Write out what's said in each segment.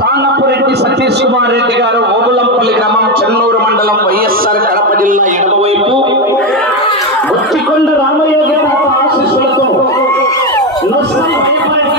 సానపురెడ్డి సతీష్ కుమార్ రెడ్డి గారు ఓబులంపల్లి గ్రామం చెన్నూరు మండలం వైఎస్ఆర్ కడప జిల్లా ఎడమవైపు. గుత్తికొండ రామయోగి ఆశీస్సులతో నర్సం భయపరెడ్డి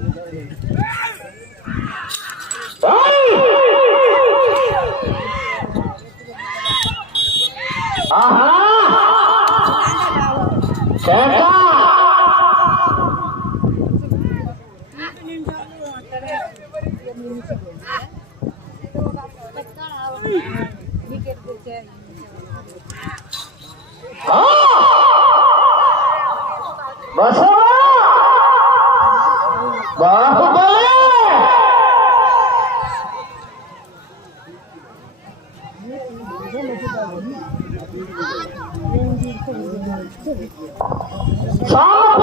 সব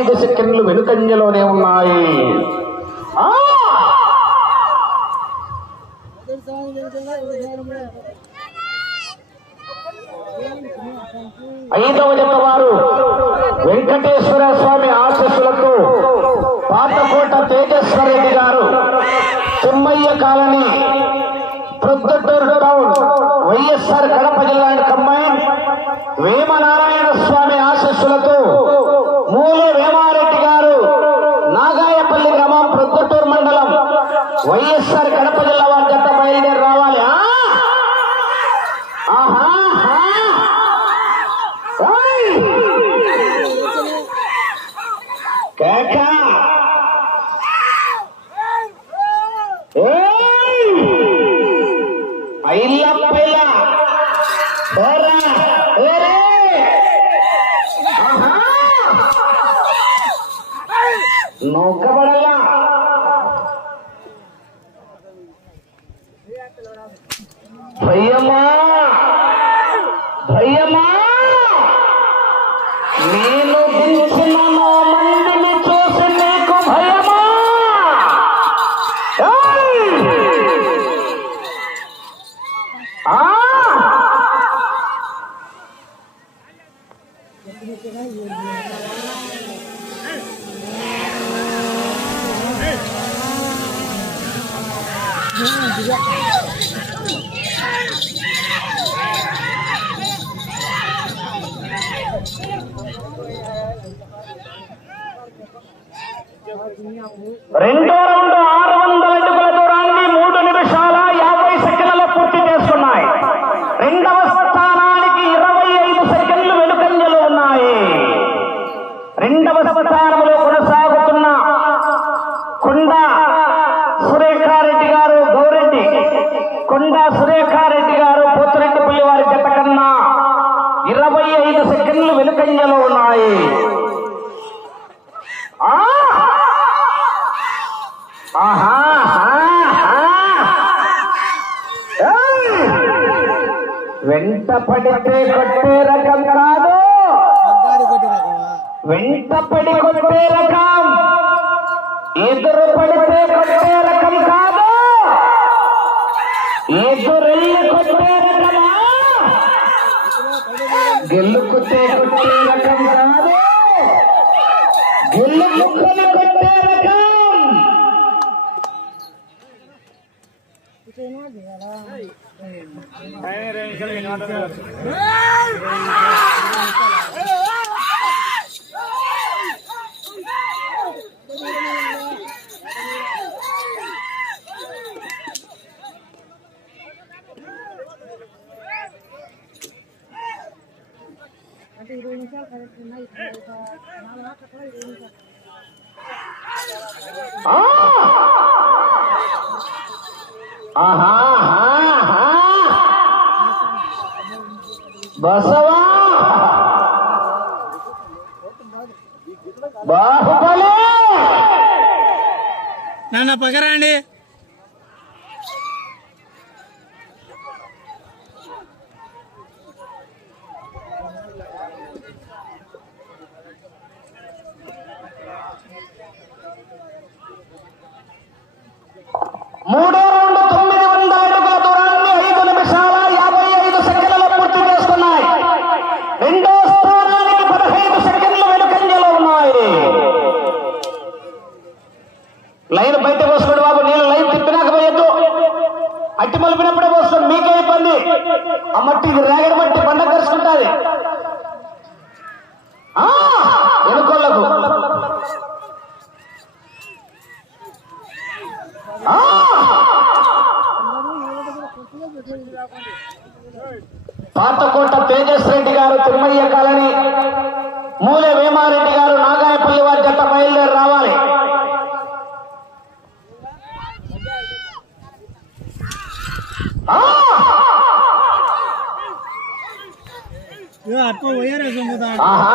ఐదు సెకండ్లు వెనుకంజలోనే ఉన్నాయి. ఐదవ జత వారు వెంకటేశ్వర స్వామి ఆశస్సులకు పాతకోట తేజస్వరెడ్డి గారు తిమ్మయ్య కాలనీ Hmm, untuk రెండు ఆహా వెంట పడితే కొట్టే రకం కాదు. వెంట పడి కొట్టే రకం. ఎదురు పడితే కొట్టే రకం కాదు. ఎదురెళ్ళి కొట్టే రకమా? గెల్లుకుతే కొట్టే రకం కాదు. గెల్లుకుని కొట్టే రకం ఇరవై నిమిషాలు కరెక్ట్ ఉన్నాయి పాతకోట తేజస్ రెడ్డి గారు తిరుమయ్య కాలనీ మూల వేమారెడ్డి గారు నాగాయపల్లి వారి జత బయలుదేరి రావాలి. ఆహా!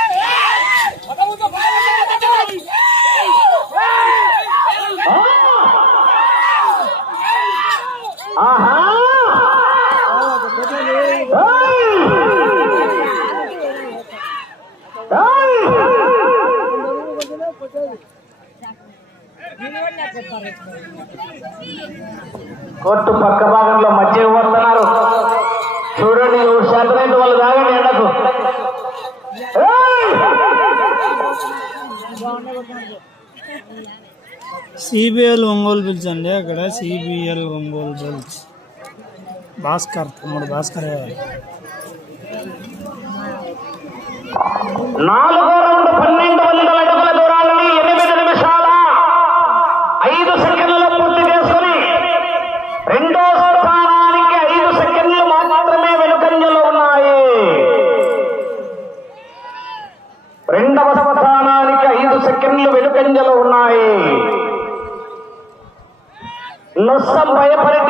కొట్టు పక్క భాగంలో మధ్య వస్తున్నారు చూడండి నూరు శాతం అయితే వాళ్ళు తాగండి ఎండకు. సిబిఎల్ ఒంగోలు పిలిచండి అక్కడ సిబిఎల్ ఒంగోలు పిలిచి. భాస్కర్ తమ్ముడు భాస్కర్ నాలుగో రౌండ్ పన్నెండు వందల గింజలు ఉన్నాయి. నొస్స భయపడే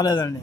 రాలేదండి.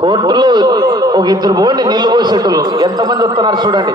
కోర్టులో ఒక ఇద్దరు పోండి నీళ్ళు పోసేటోళ్ళు. ఎంతమంది వస్తున్నారు చూడండి.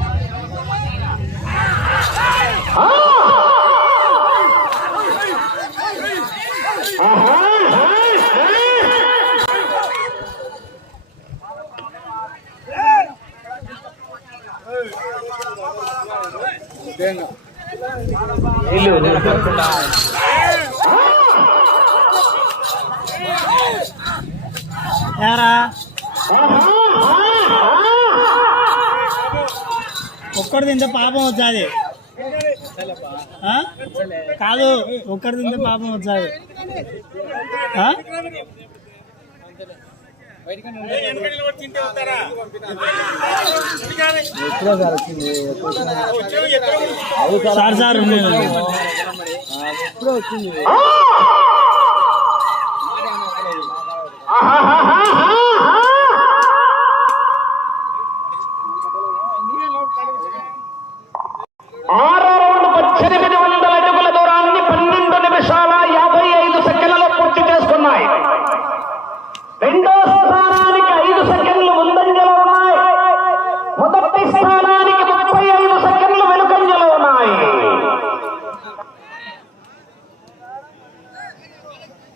ఒక్కడ తింటే పాపం వచ్చాయి సార్ సార్ ఎప్పుడో వచ్చింది?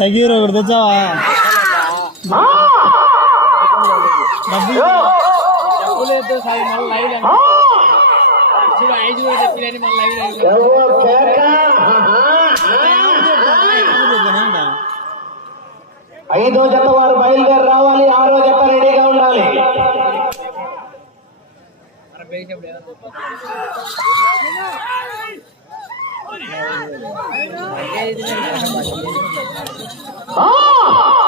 तगीर आरोप रेडी उ 아!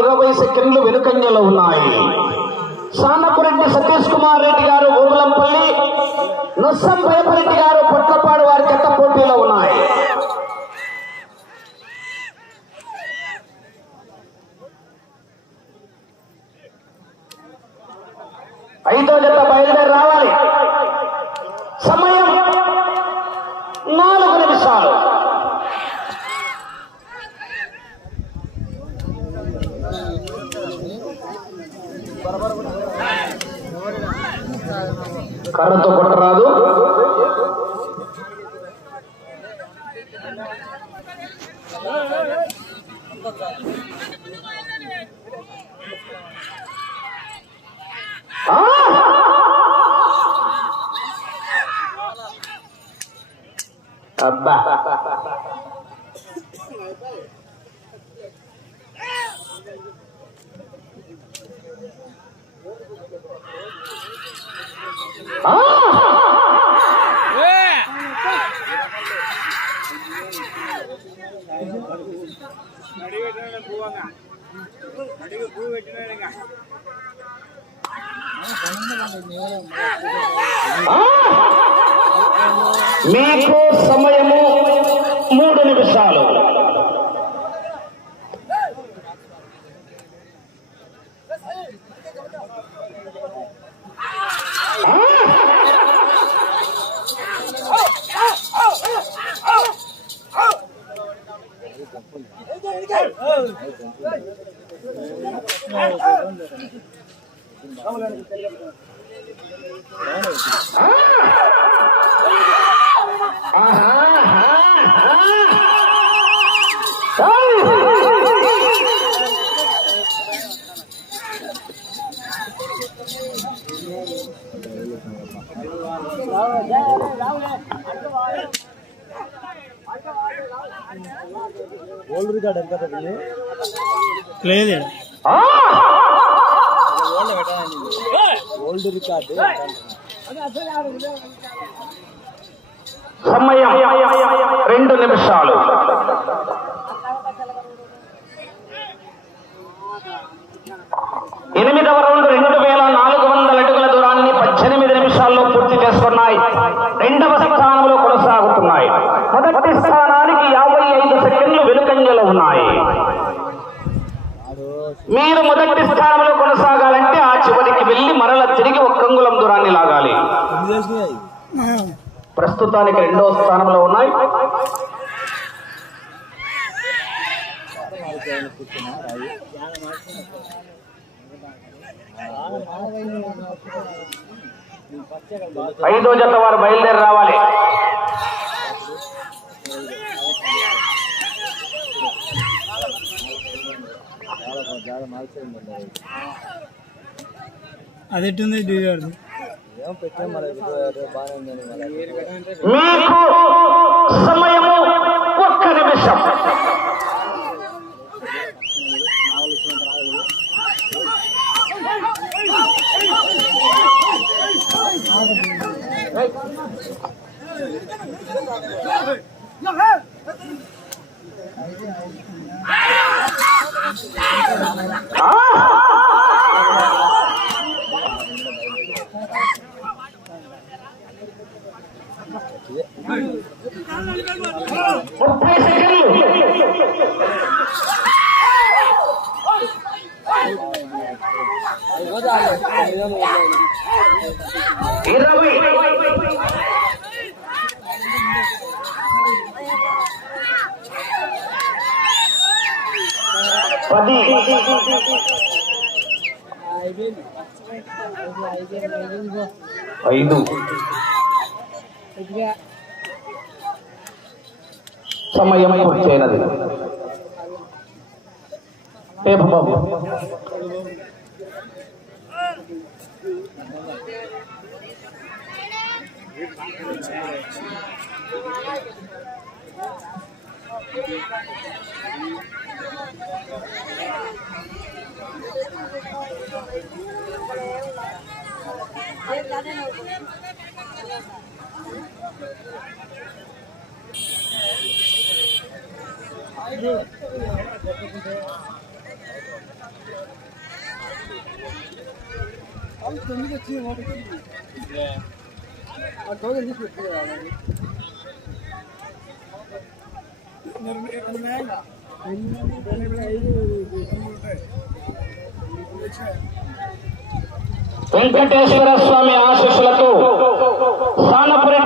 ఇరవై సెకండ్లు వెనుకంజలో ఉన్నాయి. సానపురెడ్డి సతీష్ కుమార్ రెడ్డి గారు ఓబులంపల్లి నొస్సం రేపరెడ్డి గారు పొట్లపాడు rato మీకు సమయము ఓల్డ్ రికార్డ్ ఎంత లేదు. ఈడ. ఓల్డ్ సమయం రెండు నిమిషాలు ఎనిమిదవ ప్రస్తుతానికి రెండవ స్థానంలో ఉన్నాయి. ఐదో జత వారు బయలుదేరి రావాలి. చాలా మార్చేయండి పెట్టాం మరి బాగానే ఉందని మరి మీకు సమయము ఒక్క నిమిషం ఆ! ముప్పై సెకండ్లు ఇరవై పది ఐదు సమయం పూర్తయినది బాబు Thank. 아니 저기가 지금 어디 예. 아 거기 니스 있어요. 네. స్వామి ఆశీస్సులతో సానపురెడ్డి సతీష్